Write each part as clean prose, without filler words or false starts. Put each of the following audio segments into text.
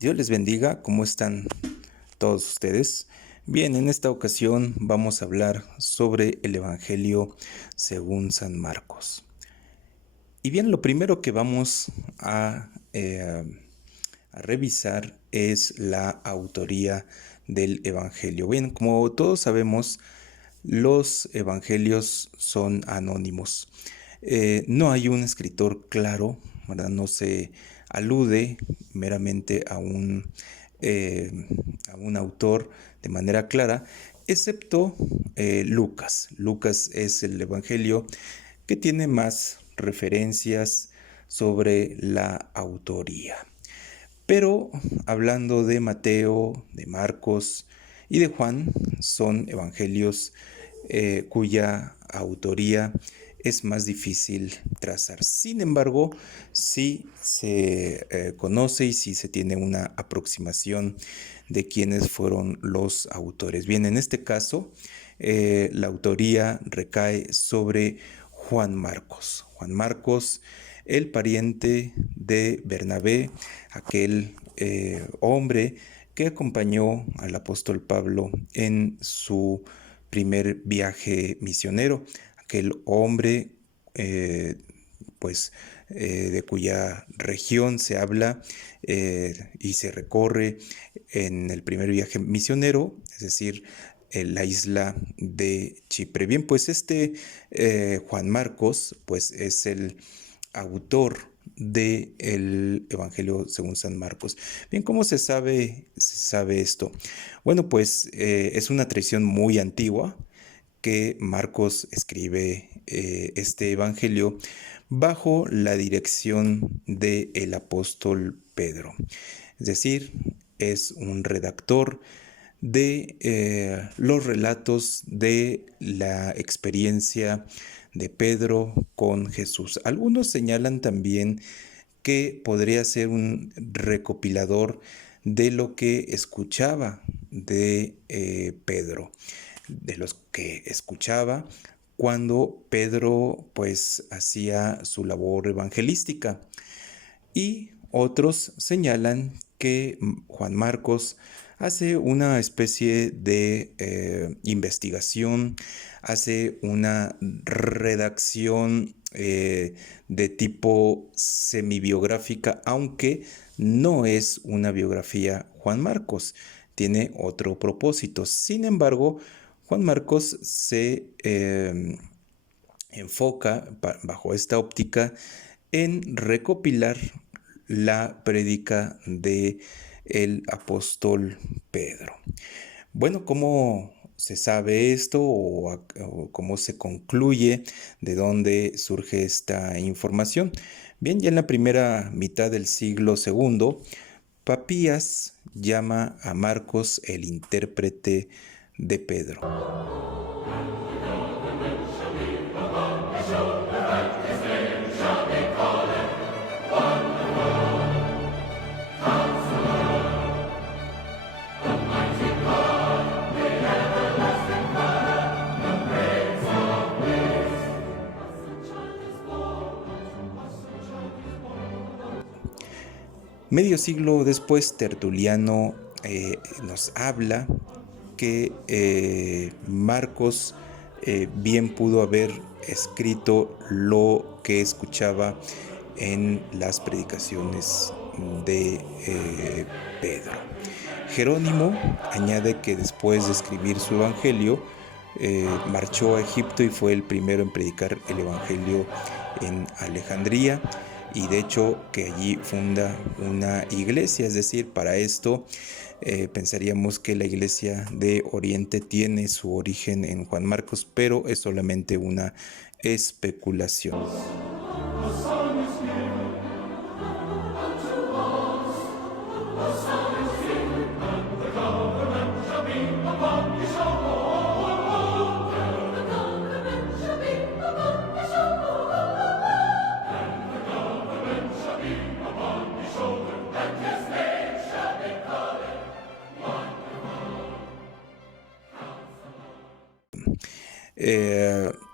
Dios les bendiga, ¿cómo están todos ustedes? Bien, en esta ocasión vamos a hablar sobre el Evangelio según San Marcos. Y bien, lo primero que vamos a revisar es la autoría del Evangelio. Bien, como todos sabemos, los Evangelios son anónimos. No hay un escritor claro, ¿verdad? No se alude meramente a un autor de manera clara, excepto Lucas. Lucas es el Evangelio que tiene más referencias sobre la autoría. Pero hablando de Mateo, de Marcos y de Juan, son evangelios cuya autoría es más difícil trazar. Sin embargo, sí se conoce y sí se tiene una aproximación de quiénes fueron los autores. Bien, en este caso, la autoría recae sobre Juan Marcos. Juan Marcos, el pariente de Bernabé, aquel hombre que acompañó al apóstol Pablo en su primer viaje misionero, aquel hombre de cuya región se habla y se recorre en el primer viaje misionero, es decir, la isla de Chipre. Bien, pues Juan Marcos, pues es el autor del Evangelio según San Marcos. Bien, ¿cómo se sabe esto? Bueno, pues es una tradición muy antigua que Marcos escribe este Evangelio bajo la dirección del apóstol Pedro. Es decir, es un redactor de los relatos de la experiencia de Pedro con Jesús. Algunos señalan también que podría ser un recopilador de lo que escuchaba de Pedro, de los que escuchaba cuando Pedro pues hacía su labor evangelística. Y otros señalan que Juan Marcos hace una especie de investigación, hace una redacción de tipo semibiográfica, aunque no es una biografía Juan Marcos, tiene otro propósito. Sin embargo, Juan Marcos se enfoca bajo esta óptica en recopilar la prédica de el apóstol Pedro. Bueno, ¿cómo se sabe esto o cómo se concluye de dónde surge esta información? Bien, ya en la primera mitad del siglo segundo, Papías llama a Marcos el intérprete de Pedro. Medio siglo después, Tertuliano nos habla que Marcos bien pudo haber escrito lo que escuchaba en las predicaciones de Pedro. Jerónimo añade que después de escribir su evangelio, marchó a Egipto y fue el primero en predicar el evangelio en Alejandría, y de hecho que allí funda una iglesia. Es decir, para esto pensaríamos que la iglesia de Oriente tiene su origen en Juan Marcos, pero es solamente una especulación.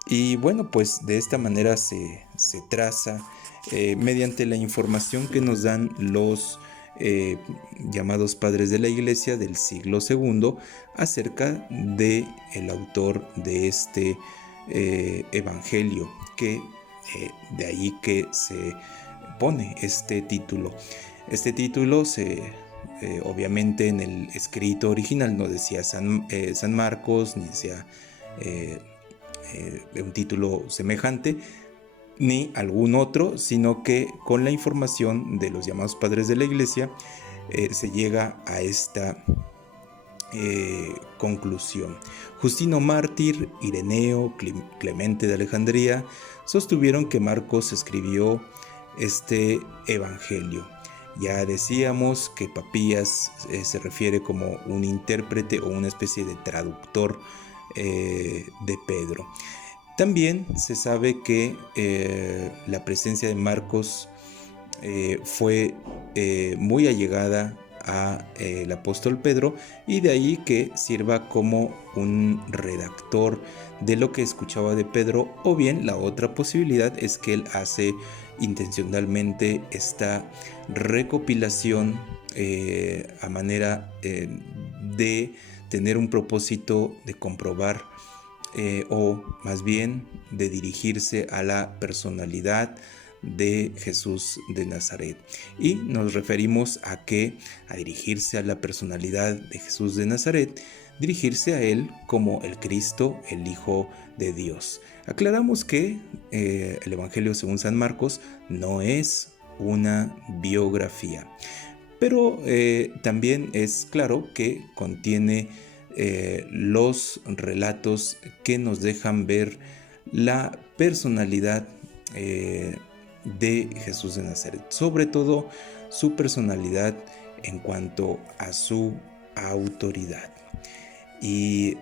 Y bueno, pues de esta manera se traza mediante la información que nos dan los llamados padres de la Iglesia del siglo II acerca de el autor de este evangelio, que de ahí que se pone este título. Este título obviamente en el escrito original no decía San Marcos, ni decía un título semejante, ni algún otro, sino que con la información de los llamados padres de la Iglesia se llega a esta conclusión. Justino Mártir, Ireneo, Clemente de Alejandría sostuvieron que Marcos escribió este evangelio. Ya decíamos que Papías se refiere como un intérprete o una especie de traductor de Pedro. También se sabe que la presencia de Marcos fue muy allegada al apóstol Pedro, y de ahí que sirva como un redactor de lo que escuchaba de Pedro, o bien la otra posibilidad es que él hace intencionalmente esta recopilación a manera de tener un propósito de comprobar o más bien de dirigirse a la personalidad de Jesús de Nazaret. Y nos referimos a dirigirse a la personalidad de Jesús de Nazaret, dirigirse a él como el Cristo, el Hijo de Dios. Aclaramos que el Evangelio según San Marcos no es una biografía, pero también es claro que contiene los relatos que nos dejan ver la personalidad de Jesús de Nazaret, sobre todo su personalidad en cuanto a su autoridad. Y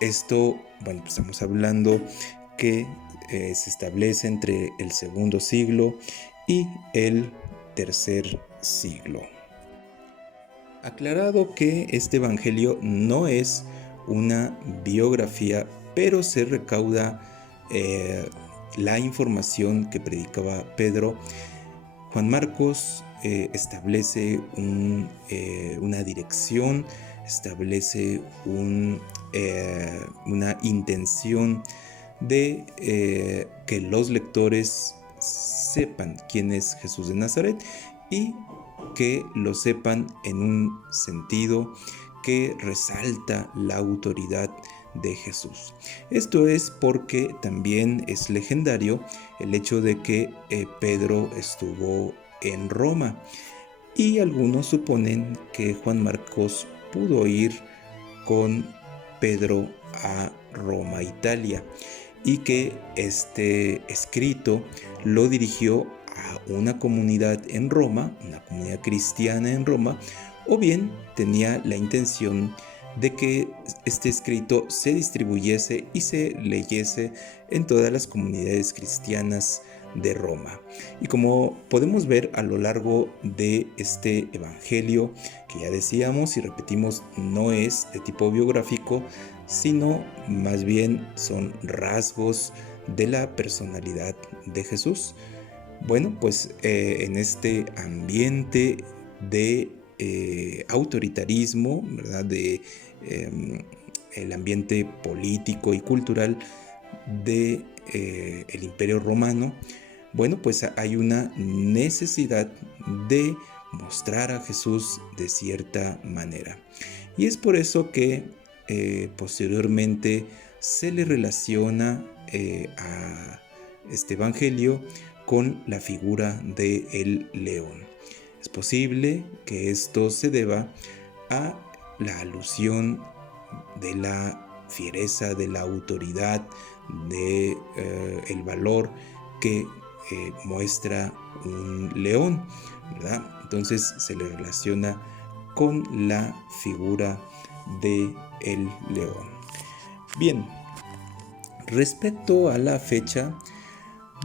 esto, pues estamos hablando que se establece entre el segundo siglo y el tercer siglo. Aclarado que este evangelio no es una biografía, pero se recauda la información que predicaba Pedro. Juan Marcos establece una dirección, establece una intención de que los lectores sepan quién es Jesús de Nazaret, y que lo sepan en un sentido que resalta la autoridad de Jesús. Esto es porque también es legendario el hecho de que Pedro estuvo en Roma, y algunos suponen que Juan Marcos pudo ir con Pedro a Roma, Italia, y que este escrito lo dirigió a una comunidad en Roma, una comunidad cristiana en Roma, o bien tenía la intención de que este escrito se distribuyese y se leyese en todas las comunidades cristianas de Roma. Y como podemos ver a lo largo de este evangelio, que ya decíamos y repetimos, no es de tipo biográfico, sino más bien son rasgos de la personalidad de Jesús. Bueno, pues en este ambiente de autoritarismo, ¿verdad? El ambiente político y cultural de el Imperio Romano, bueno, pues hay una necesidad de mostrar a Jesús de cierta manera. Y es por eso que posteriormente se le relaciona a este evangelio con la figura del león. Es posible que esto se deba a la alusión de la fiereza, de la autoridad, de el valor que muestra un león, ¿verdad? Entonces se le relaciona con la figura de el león. Bien, respecto a la fecha,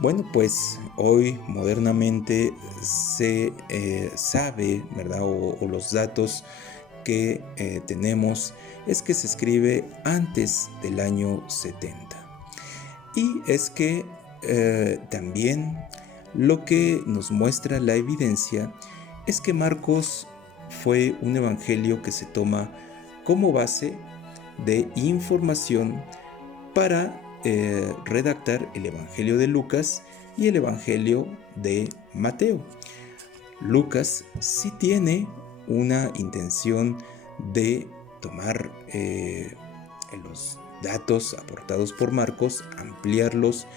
bueno, pues hoy modernamente se sabe, ¿verdad? O los datos que tenemos es que se escribe antes del año 70. Y es que también lo que nos muestra la evidencia es que Marcos fue un evangelio que se toma como base de información para redactar el evangelio de Lucas y el evangelio de Mateo. Lucas sí tiene una intención de tomar los datos aportados por Marcos, ampliarlos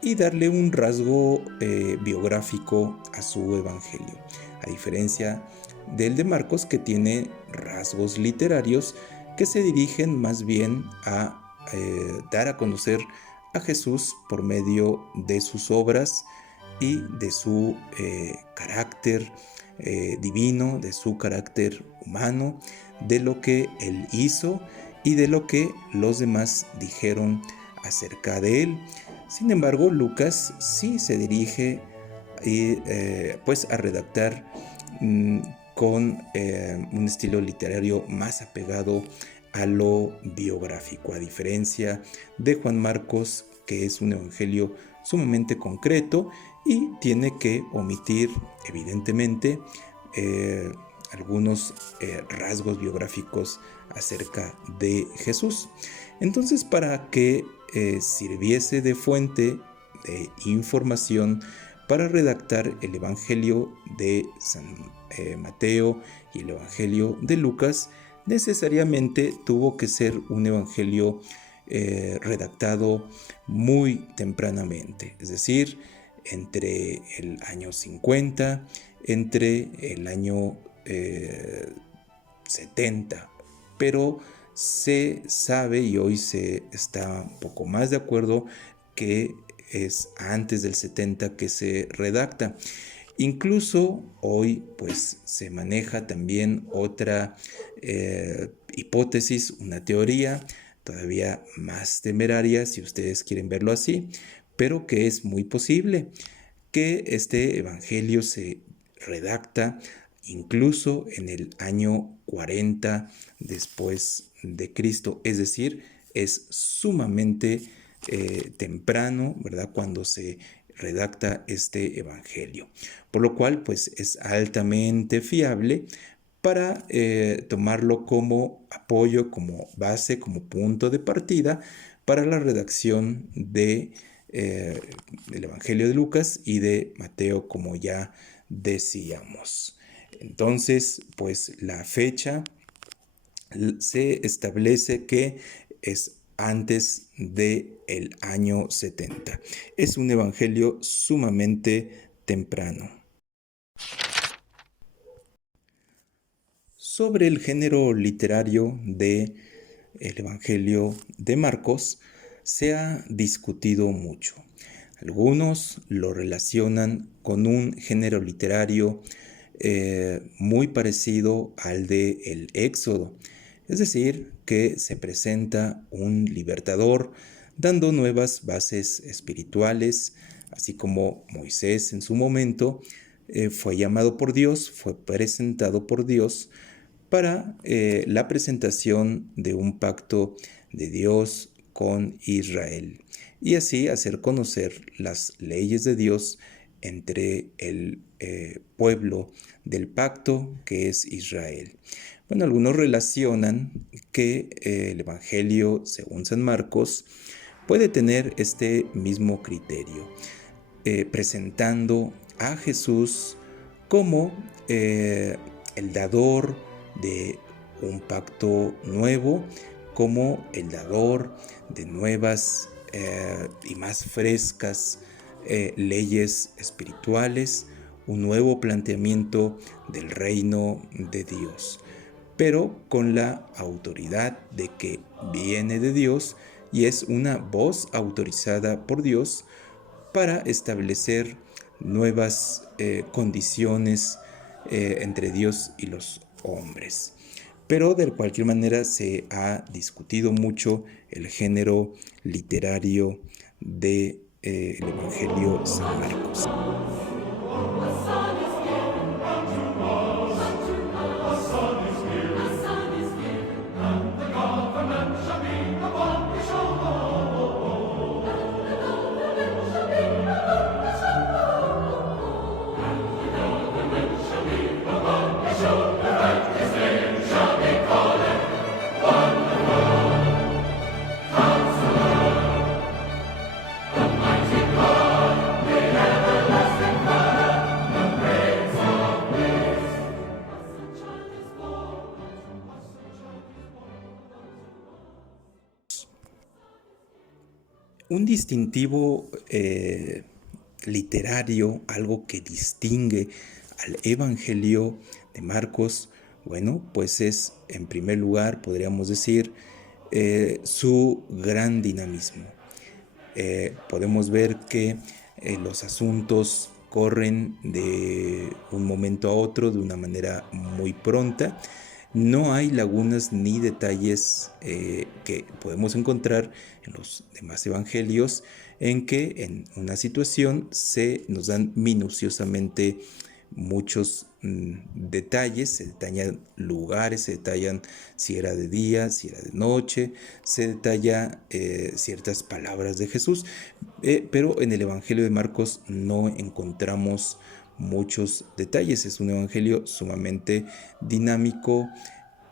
y darle un rasgo biográfico a su evangelio, a diferencia del de Marcos, que tiene rasgos literarios que se dirigen más bien a dar a conocer a Jesús por medio de sus obras y de su carácter divino, de su carácter humano, de lo que él hizo y de lo que los demás dijeron acerca de él. Sin embargo, Lucas sí se dirige pues a redactar con un estilo literario más apegado a lo biográfico, a diferencia de Juan Marcos, que es un evangelio sumamente concreto y tiene que omitir evidentemente algunos rasgos biográficos acerca de Jesús. Entonces, para que sirviese de fuente de información para redactar el evangelio de San Mateo y el evangelio de Lucas, necesariamente tuvo que ser un evangelio redactado muy tempranamente, es decir, entre el año 50, entre el año 70, pero se sabe y hoy se está un poco más de acuerdo que es antes del 70 que se redacta. Incluso hoy pues se maneja también otra hipótesis, una teoría todavía más temeraria, si ustedes quieren verlo así, pero que es muy posible que este evangelio se redacta incluso en el año 40 después de Cristo, es decir, es sumamente temprano, ¿verdad?, cuando se redacta este evangelio, por lo cual pues es altamente fiable para tomarlo como apoyo, como base, como punto de partida para la redacción del evangelio de Lucas y de Mateo, como ya decíamos. Entonces, pues la fecha se establece que es antes del año 70. Es un evangelio sumamente temprano. Sobre el género literario del evangelio de Marcos se ha discutido mucho. Algunos lo relacionan con un género literario muy parecido al de el Éxodo, es decir, que se presenta un libertador dando nuevas bases espirituales, así como Moisés en su momento fue llamado por Dios, fue presentado por Dios para la presentación de un pacto de Dios con Israel y así hacer conocer las leyes de Dios entre el pueblo del pacto que es Israel. Bueno, algunos relacionan que el Evangelio según San Marcos puede tener este mismo criterio, presentando a Jesús como el dador de un pacto nuevo, como el dador de nuevas y más frescas leyes espirituales, un nuevo planteamiento del reino de Dios, pero con la autoridad de que viene de Dios y es una voz autorizada por Dios para establecer nuevas condiciones entre Dios y los hombres. Pero de cualquier manera se ha discutido mucho el género literario de el Evangelio San Marcos. Un distintivo literario, algo que distingue al Evangelio de Marcos, bueno, pues es, en primer lugar, podríamos decir, su gran dinamismo. Podemos ver que los asuntos corren de un momento a otro de una manera muy pronta. No hay lagunas ni detalles que podemos encontrar en los demás evangelios en que en una situación se nos dan minuciosamente muchos detalles, se detallan lugares, se detallan si era de día, si era de noche, se detalla ciertas palabras de Jesús, pero en el Evangelio de Marcos no encontramos muchos detalles. Es un evangelio sumamente dinámico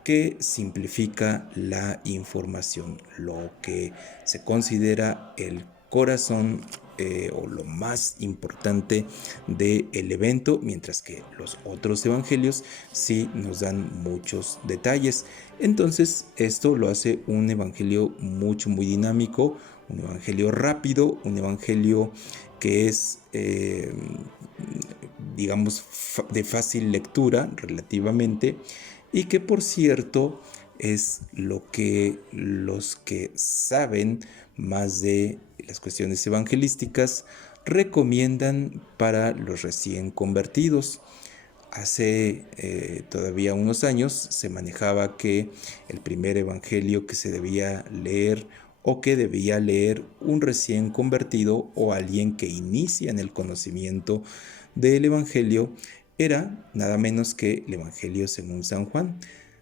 que simplifica la información, lo que se considera el corazón o lo más importante del evento, mientras que los otros evangelios sí nos dan muchos detalles. Entonces esto lo hace un evangelio muy dinámico, un evangelio rápido, un evangelio que es digamos de fácil lectura relativamente, y que por cierto es lo que los que saben más de las cuestiones evangelísticas recomiendan para los recién convertidos. Hace todavía unos años se manejaba que el primer evangelio que se debía leer o que debía leer un recién convertido o alguien que inicia en el conocimiento del evangelio era nada menos que el Evangelio según San Juan.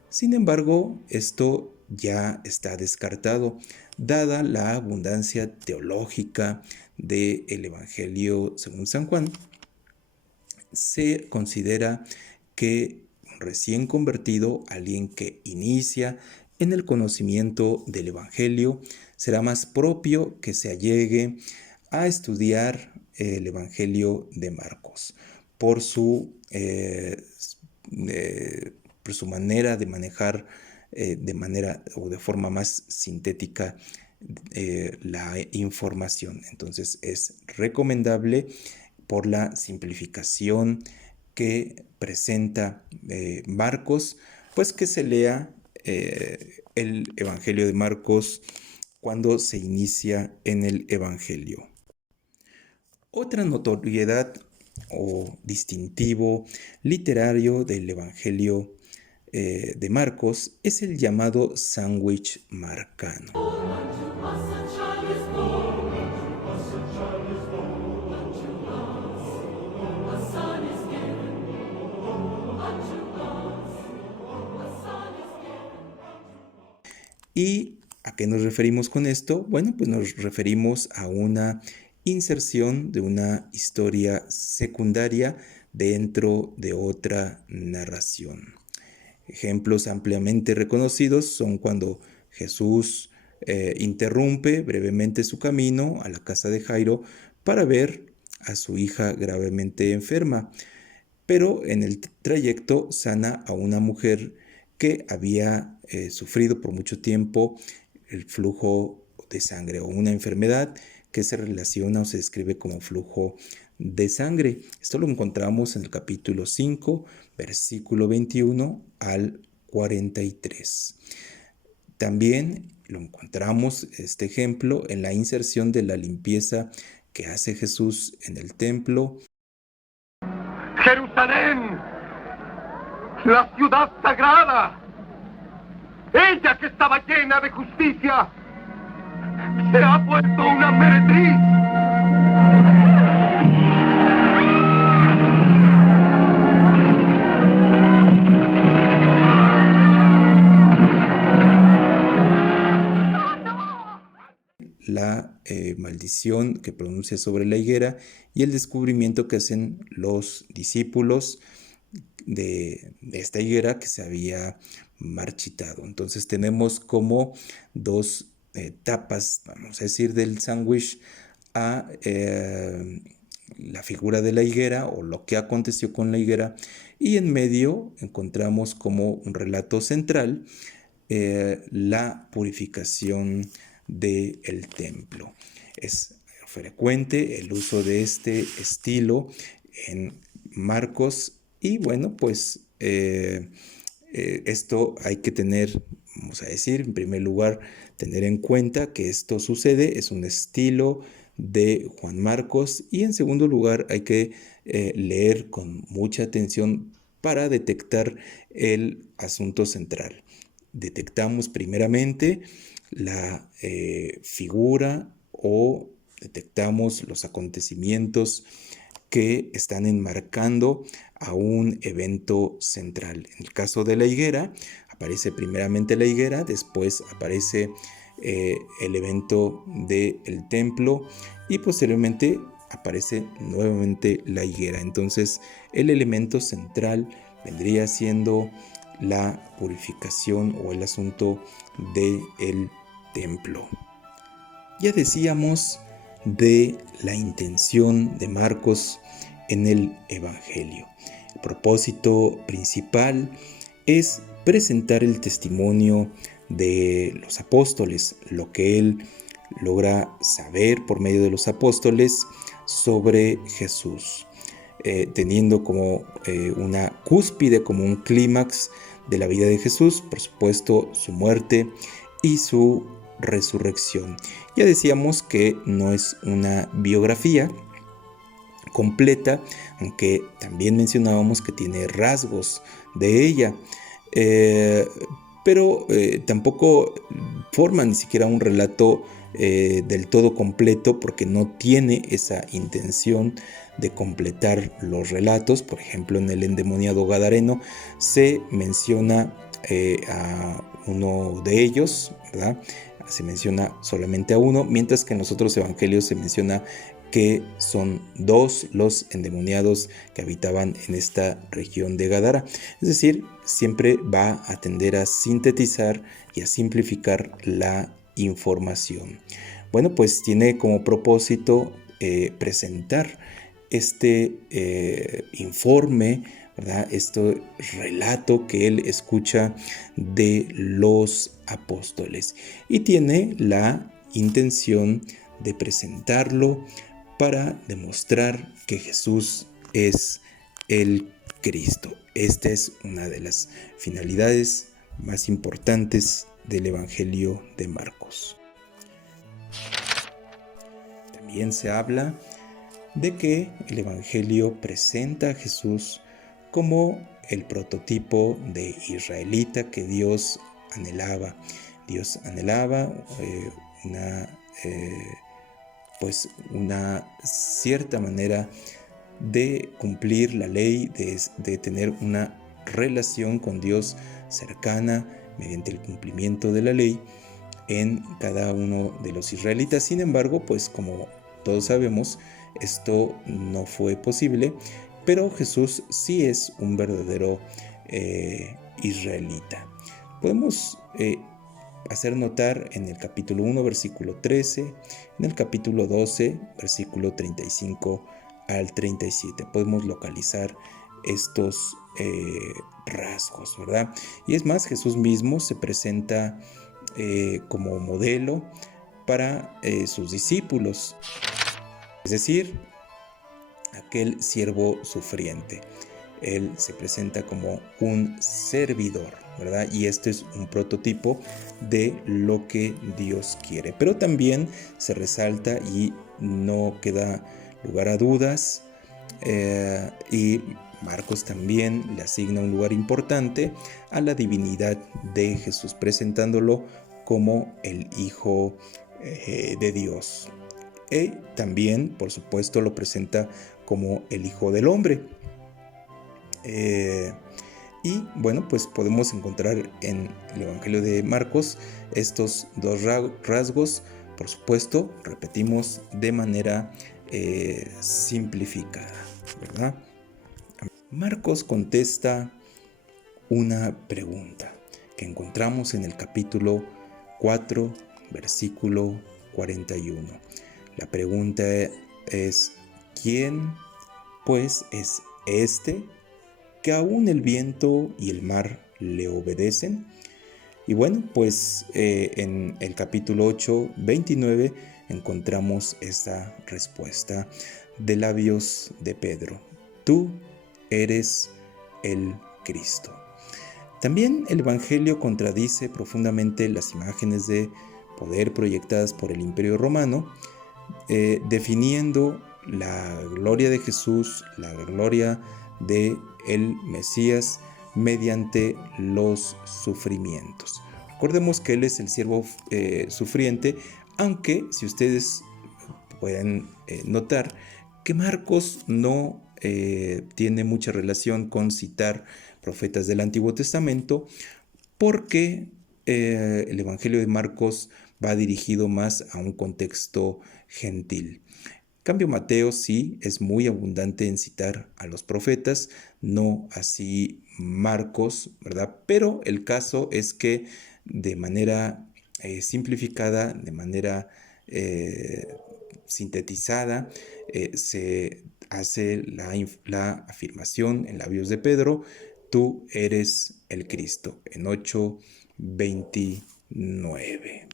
Sin embargo, esto ya está descartado, dada la abundancia teológica del Evangelio según San Juan. Se considera que un recién convertido, alguien que inicia en el conocimiento del Evangelio, será más propio que se allegue a estudiar el Evangelio de Marcos por por su manera de manejar de manera o de forma más sintética la información. Entonces es recomendable por la simplificación que presenta Marcos, pues que se lea el Evangelio de Marcos cuando se inicia en el Evangelio. Otra notoriedad o distintivo literario del Evangelio de Marcos es el llamado sándwich marcano. ¿Y a qué nos referimos con esto? Bueno, pues nos referimos a una inserción de una historia secundaria dentro de otra narración. Ejemplos ampliamente reconocidos son cuando Jesús interrumpe brevemente su camino a la casa de Jairo para ver a su hija gravemente enferma, pero en el trayecto sana a una mujer que había sufrido por mucho tiempo el flujo de sangre o una enfermedad que se relaciona o se describe como flujo de sangre. Esto lo encontramos en el capítulo 5, versículo 21 al 43. También lo encontramos, este ejemplo, en la inserción de la limpieza que hace Jesús en el templo. Jerusalén, la ciudad sagrada, ella que estaba llena de justicia, se ha vuelto una meretriz. La maldición que pronuncia sobre la higuera y el descubrimiento que hacen los discípulos de esta higuera que se había marchitado. Entonces tenemos como dos etapas, vamos a decir, del sándwich a la figura de la higuera o lo que aconteció con la higuera, y en medio encontramos como un relato central la purificación del templo. Es frecuente el uso de este estilo en Marcos y bueno, pues esto hay que tener, vamos a decir, en primer lugar, tener en cuenta que esto sucede, es un estilo de Juan Marcos y en segundo lugar hay que leer con mucha atención para detectar el asunto central. Detectamos primeramente la figura o detectamos los acontecimientos que están enmarcando a un evento central. En el caso de la higuera, aparece primeramente la higuera, después aparece el evento del templo y posteriormente aparece nuevamente la higuera. Entonces, el elemento central vendría siendo la purificación o el asunto del templo. Ya decíamos de la intención de Marcos en el Evangelio. El propósito principal es presentar el testimonio de los apóstoles, lo que él logra saber por medio de los apóstoles sobre Jesús, teniendo como una cúspide, como un clímax de la vida de Jesús, por supuesto, su muerte y su resurrección. Ya decíamos que no es una biografía completa, aunque también mencionábamos que tiene rasgos de ella, pero tampoco forma ni siquiera un relato del todo completo porque no tiene esa intención de completar los relatos. Por ejemplo, en el endemoniado gadareno se menciona a uno de ellos, ¿verdad? Se menciona solamente a uno, mientras que en los otros evangelios se menciona que son 2 los endemoniados que habitaban en esta región de Gadara. Es decir, siempre va a tender a sintetizar y a simplificar la información. Bueno, pues tiene como propósito presentar este informe, ¿verdad? Este relato que él escucha de los apóstoles y tiene la intención de presentarlo para demostrar que Jesús es el Cristo. Esta es una de las finalidades más importantes del Evangelio de Marcos. También se habla de que el Evangelio presenta a Jesús como el prototipo de israelita que Dios anhelaba. Dios anhelaba una cierta manera de cumplir la ley, de tener una relación con Dios cercana mediante el cumplimiento de la ley en cada uno de los israelitas. Sin embargo, pues como todos sabemos, esto no fue posible, pero Jesús sí es un verdadero israelita. Podemos hacer notar en el capítulo 1, versículo 13, en el capítulo 12, versículo 35 al 37. Podemos localizar estos rasgos, ¿verdad? Y es más, Jesús mismo se presenta como modelo para sus discípulos, es decir, aquel siervo sufriente. Él se presenta como un servidor, ¿verdad? Y este es un prototipo de lo que Dios quiere. Pero también se resalta y no queda lugar a dudas, y Marcos también le asigna un lugar importante a la divinidad de Jesús, presentándolo como el Hijo de Dios. Y también, por supuesto, lo presenta como el Hijo del Hombre. Y bueno, pues podemos encontrar en el Evangelio de Marcos estos dos rasgos, por supuesto, repetimos, de manera simplificada, ¿verdad? Marcos contesta una pregunta que encontramos en el capítulo 4, versículo 41. La pregunta es: ¿quién pues es este que aún el viento y el mar le obedecen? Y bueno, pues en el capítulo 8, 29, encontramos esta respuesta de labios de Pedro: tú eres el Cristo. También el Evangelio contradice profundamente las imágenes de poder proyectadas por el Imperio Romano, definiendo la gloria de Jesús, la gloria de el Mesías, mediante los sufrimientos. Recordemos que Él es el siervo sufriente, aunque si ustedes pueden notar que Marcos no tiene mucha relación con citar profetas del Antiguo Testamento, porque el Evangelio de Marcos va dirigido más a un contexto gentil. En cambio, Mateo sí es muy abundante en citar a los profetas, no así Marcos, ¿verdad? Pero el caso es que de manera simplificada, de manera sintetizada, se hace la afirmación en labios de Pedro: tú eres el Cristo, en 8:29.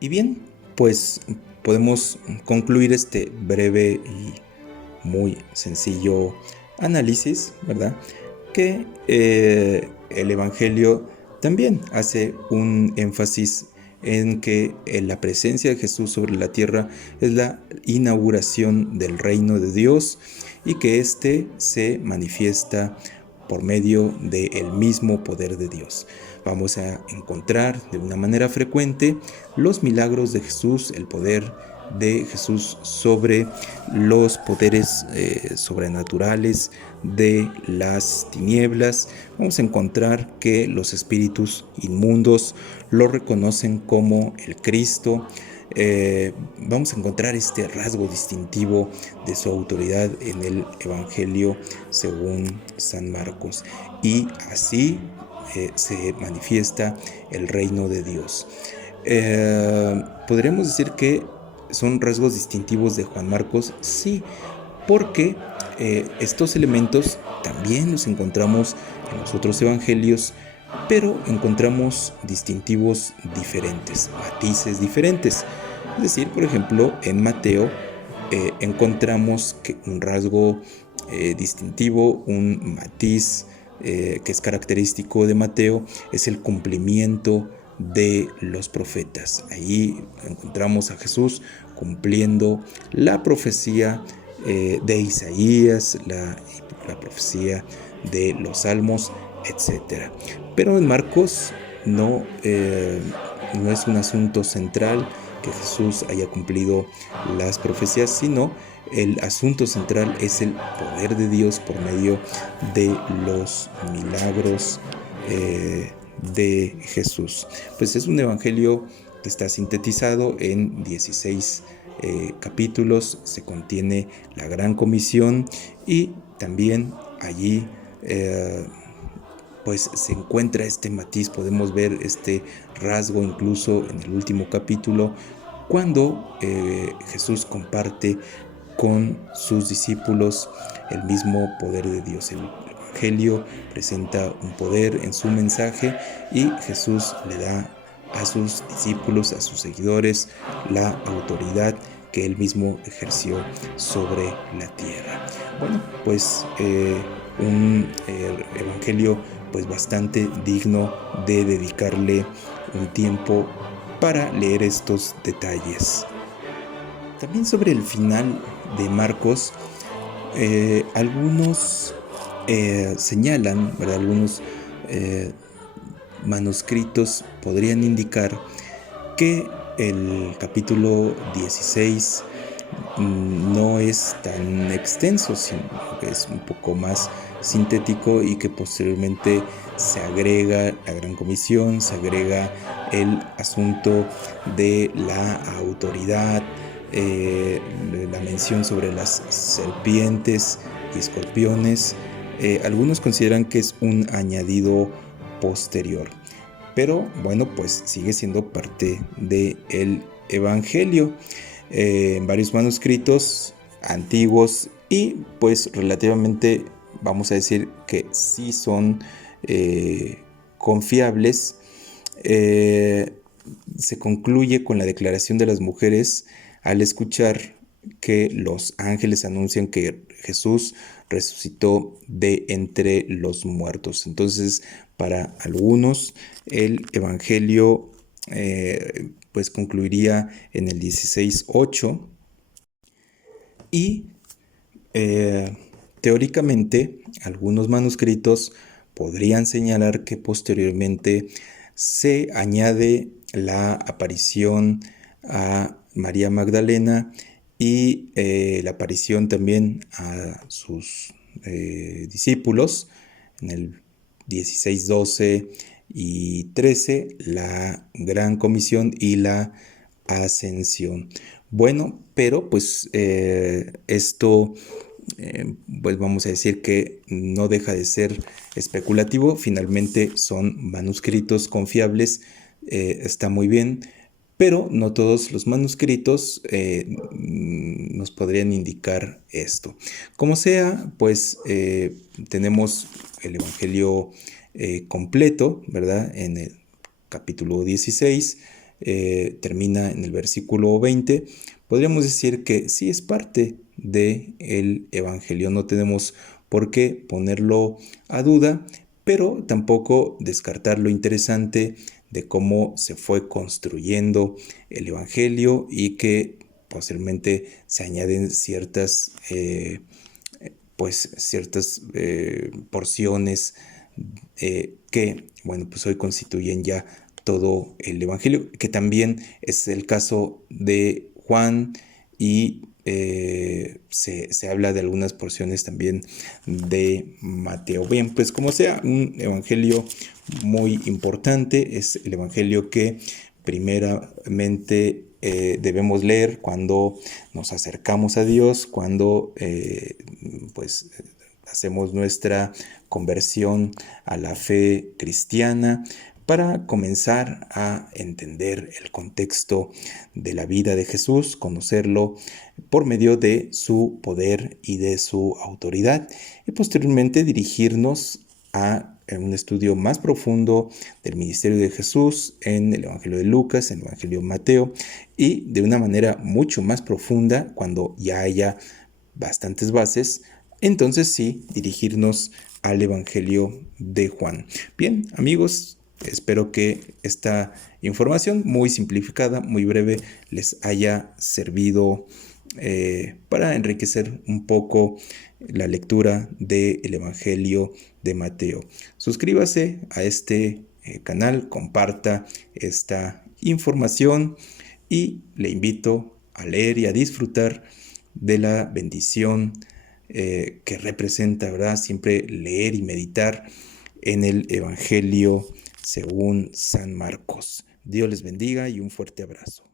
Y bien, pues podemos concluir este breve y muy sencillo análisis, ¿verdad? Que el Evangelio también hace un énfasis en que la presencia de Jesús sobre la tierra es la inauguración del reino de Dios, y que éste se manifiesta por medio del mismo poder de Dios. Vamos a encontrar de una manera frecuente los milagros de Jesús, el poder de Jesús sobre los poderes sobrenaturales de las tinieblas. Vamos a encontrar que los espíritus inmundos lo reconocen como el Cristo. Vamos a encontrar este rasgo distintivo de su autoridad en el Evangelio según San Marcos, y así se manifiesta el reino de Dios. ¿Podríamos decir que son rasgos distintivos de Juan Marcos? Sí, porque estos elementos también los encontramos en los otros evangelios, pero encontramos distintivos diferentes, matices diferentes. Es decir, por ejemplo, en Mateo encontramos que un rasgo distintivo, un matiz que es característico de Mateo, es el cumplimiento de los profetas. Ahí encontramos a Jesús cumpliendo la profecía de Isaías, la profecía de los Salmos, etc. Pero en Marcos no es un asunto central que Jesús haya cumplido las profecías, sino el asunto central es el poder de Dios por medio de los milagros de Jesús. Pues es un evangelio que está sintetizado en 16 capítulos, se contiene la Gran Comisión, y también allí pues se encuentra este matiz. Podemos ver este rasgo incluso en el último capítulo, cuando Jesús comparte con sus discípulos el mismo poder de Dios. El Evangelio presenta un poder en su mensaje, y Jesús le da a sus discípulos, a sus seguidores, la autoridad que él mismo ejerció sobre la tierra. Bueno, pues un evangelio pues bastante digno de dedicarle un tiempo para leer estos detalles. También sobre el final de Marcos, algunos señalan, ¿verdad? Algunos manuscritos podrían indicar que el capítulo 16 no es tan extenso, sino que es un poco más sintético, y que posteriormente se agrega la Gran Comisión, se agrega el asunto de la autoridad, la mención sobre las serpientes y escorpiones. Algunos consideran que es un añadido posterior, pero bueno, pues sigue siendo parte del Evangelio. En varios manuscritos antiguos, y pues relativamente vamos a decir que sí son confiables, se concluye con la declaración de las mujeres al escuchar que los ángeles anuncian que Jesús resucitó de entre los muertos. Entonces, para algunos, el Evangelio pues concluiría en el 16:8 y teóricamente algunos manuscritos podrían señalar que posteriormente se añade la aparición a María Magdalena y la aparición también a sus discípulos en el 16, 12 y 13, la Gran Comisión y la Ascensión. Bueno, pero pues esto pues vamos a decir que no deja de ser especulativo. Finalmente son manuscritos confiables, está muy bien, pero no todos los manuscritos nos podrían indicar esto. Como sea, pues tenemos el Evangelio completo, ¿verdad? En el capítulo 16, termina en el versículo 20. Podríamos decir que sí es parte del Evangelio, no tenemos por qué ponerlo a duda, pero tampoco descartar lo interesante de cómo se fue construyendo el Evangelio y que posiblemente se añaden ciertas porciones que, bueno, pues hoy constituyen ya todo el Evangelio, que también es el caso de Juan y se habla de algunas porciones también de Mateo. Bien, pues como sea, un evangelio muy importante, es el evangelio que primeramente debemos leer cuando nos acercamos a Dios, cuando pues hacemos nuestra conversión a la fe cristiana, para comenzar a entender el contexto de la vida de Jesús, conocerlo por medio de su poder y de su autoridad, y posteriormente dirigirnos a un estudio más profundo del ministerio de Jesús en el Evangelio de Lucas, en el Evangelio de Mateo, y de una manera mucho más profunda, cuando ya haya bastantes bases, entonces sí, dirigirnos al Evangelio de Juan. Bien, amigos, espero que esta información muy simplificada, muy breve, les haya servido para enriquecer un poco la lectura del Evangelio de Mateo. Suscríbase a este canal, comparta esta información y le invito a leer y a disfrutar de la bendición que representa, ¿verdad? Siempre leer y meditar en el Evangelio según San Marcos. Dios les bendiga y un fuerte abrazo.